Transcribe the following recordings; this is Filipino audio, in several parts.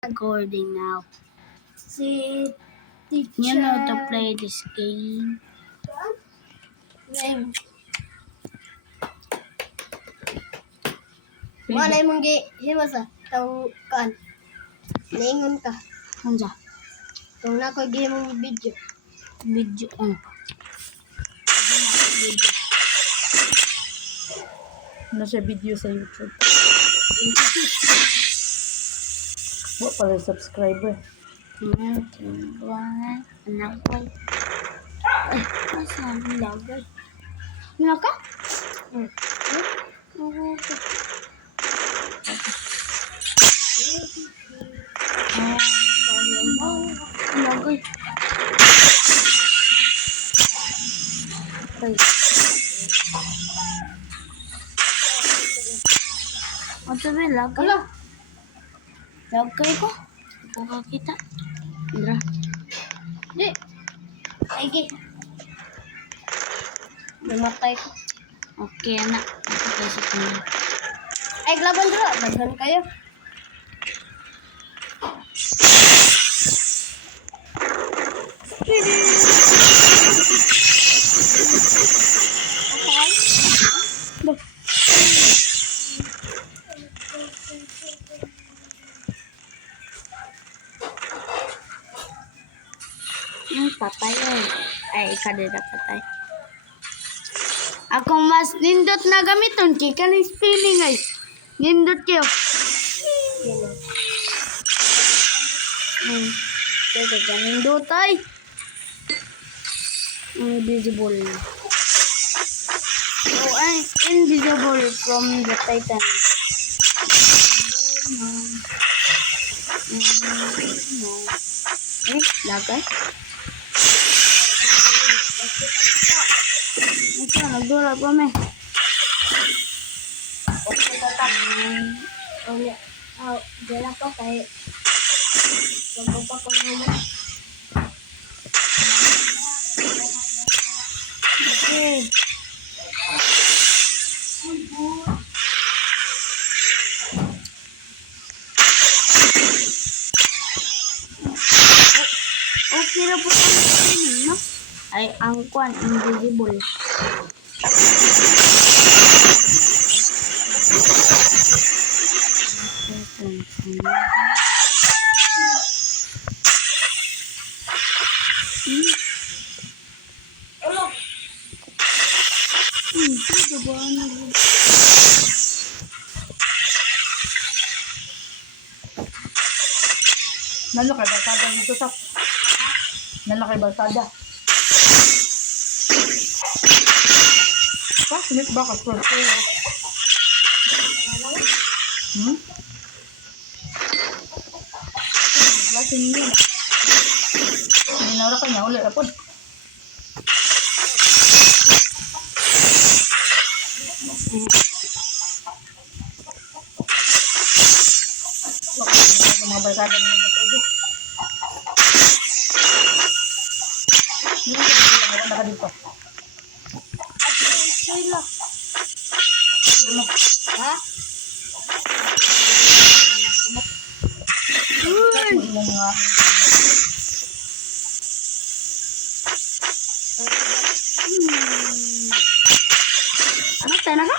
Recording now. Si teacher. You know to play this game. Name. Mana imong himasa tong kan. Naingon ka. Unsa? Tong nako mong video. Video. Oh. Ano siya video sa YouTube? Wa pala subscriber. Anak ko. Ay, masa ang lagay. Nga ka? Lagay. Ay. Ano sabi? Lagay. Ala. Lagay ko. Ako kakita. Indra. Di. Sige. Namatay ko. Okay, anak. Ako kayo sa kanya. Ay, laban dra. Laban kayo. Patay eh. Ay, kadeda patay. Akong mas nindot na gamiton. Chika ng spinning guys. Nindot kayo. Teka ka nindot ay. Invisible. Oh, ay, invisible from the Titan. Eh, lagay. Ito, nagdurag kami. Okay, tatak. Ulit. Dala ko kay pagpapa ko naman. Okay. Okay na po ang screen, no? Ay, ang kwan, invisible. Ito ba Nalo kay Balsada dito sa. Nalo kay Balsada. Sinit ba ka first player? Klase niya. Minara ka niya ulit rapod. Mga Balsada niya na pwede. Hindi ko sila nga dito. Sila. Ha? Mga ano tayo na ka?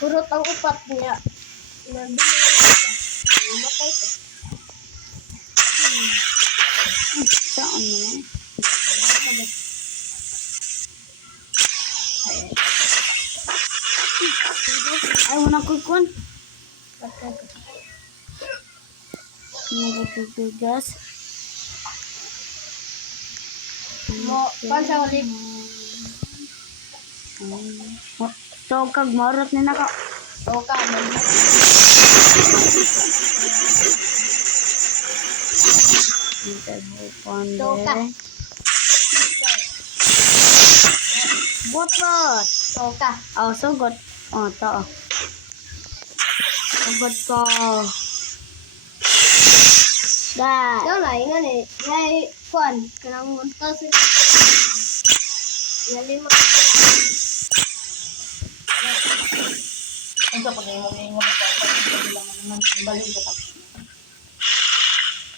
Purot ang upat niya. Nabili siya. Matay ko. Saan mo? Ay, wala ko kun. Nagbibigas. Mo, pansa ulit. So, kag marot ni naka. Oka, man. Toka. Botot. Oka. Oh, sugot. Oh, to. Sugot ko. Da. Daw na, ingan eh. Yay, kuan. Kanang muntas eh. Yan lima. pag ingon ka pag balin ko ta.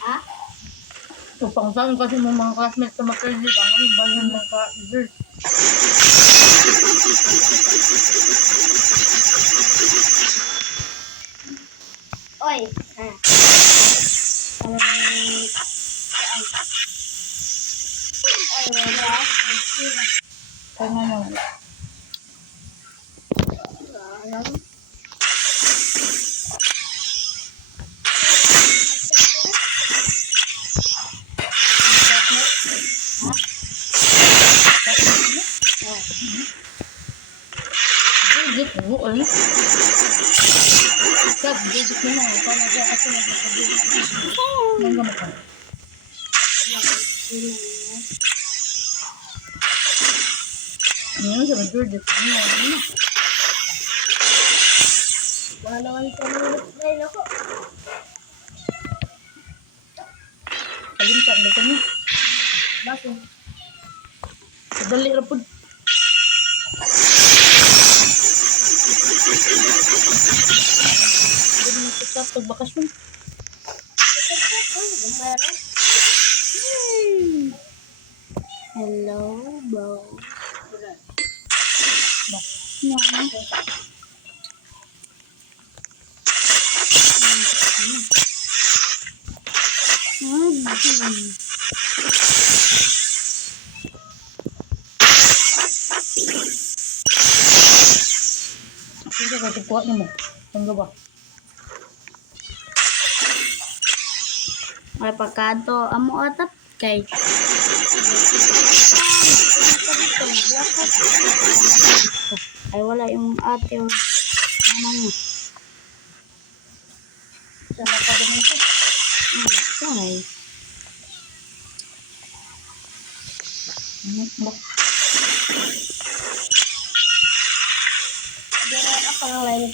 Ha? So, pang saan kasi mo mga classmates sa mag-credit, ang balin mo ka, girl. Oy. Ha. Oy, wala. Kaya nga lang. Alam. Digit, oo, ano? Kat, digit mo na. Kaya na siya kasi nagsasabi. Nang gamot ka. Ano siya, digit. Ano? Wala naman ito na ako. Kalimta, dito niya. Bakit? Sadali rapod. Pwede mo sa pagbakasyon. Meron. Hello, bro. Ba? No. Sige, kasi kuha niyo mo. Tangga ba? Ay pagkato amo atap kay ay wala yung ate o mama mo. Siya lang pa ganun ko. Say. Ba? Pero ako lang lain.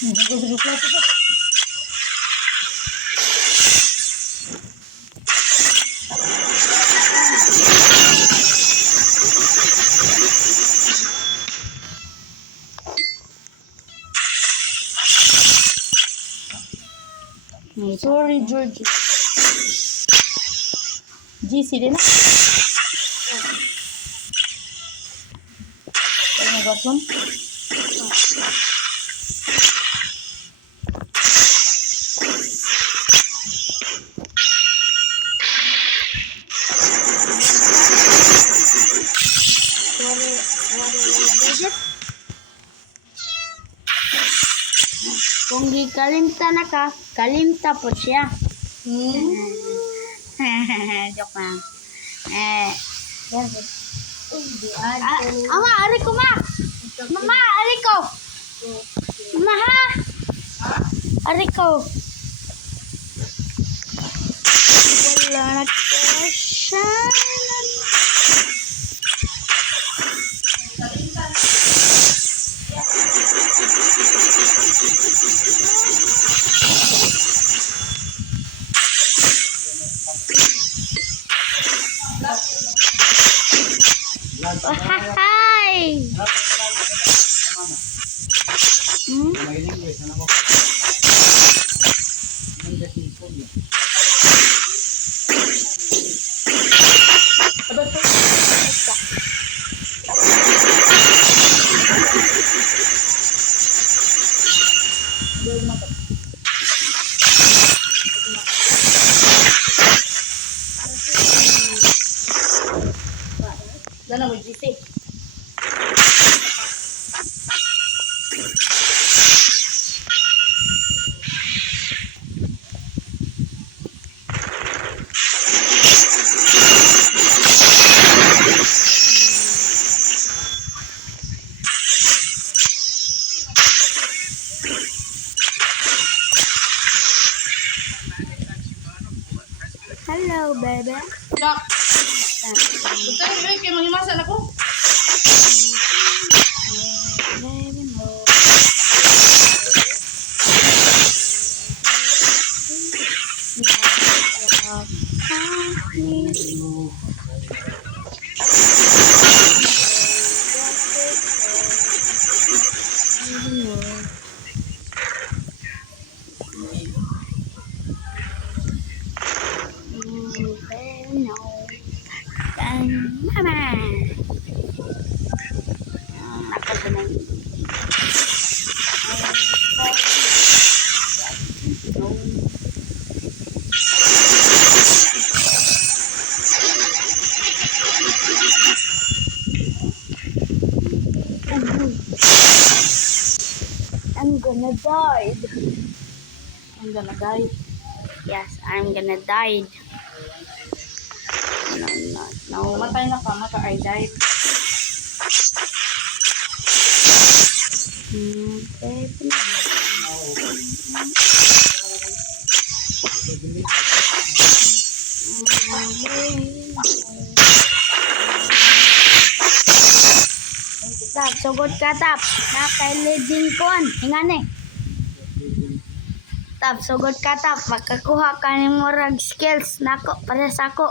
Sige, plato ko. Sorry, George. GC din na. Ano ba son? Kung gikalimta na ka, kalimta po siya. Joke lang. Ama, ari ko ma! Mama, ari ko! Mama ha! Ari ko! Wala na siya. Hi! Dana mo GC. Hello, baby. Dak. Butay, kay mangimasan ako. Baby mo. gonna die. Ang gonna die. Yes, I'm gonna die. No, no, no. Matay na ka, maka-I died. Baby. Tap, sugod ka, Tap. Naka-leading kon. Hingan eh. Tap, sugod ka, Tap. Makakuha ka ni murag skills nako para sa ako.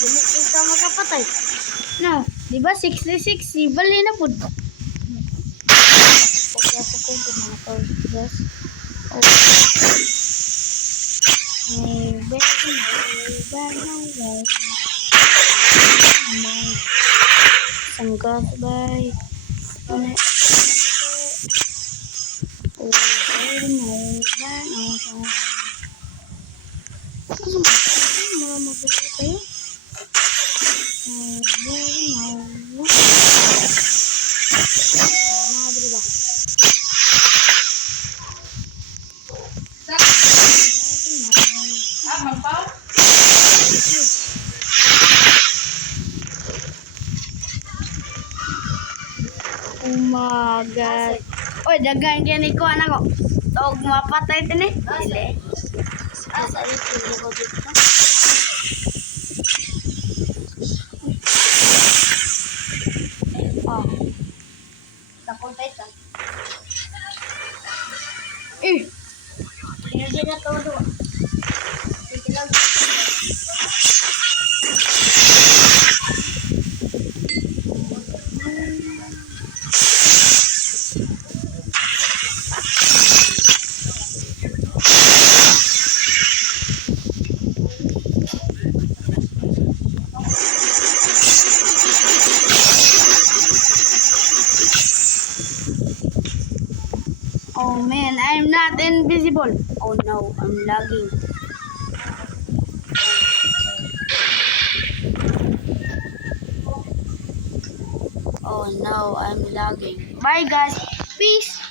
Dili ikaw makapatay. No, di ba 66 si bali na pud. Pagkasa ko kung mga pag-gas. Sanggas bay. Magpaw? Oh my God. Oy, dagan kaya ni ko anak ko. Tawag mapatay din eh. Dili. Asa ito ko dito. Oh. Nakuntay ka. Eh. Hindi na todo. Sige lang. Oh man, I'm not invisible. Oh no, I'm lagging. Oh no, I'm lagging. Bye guys. Peace.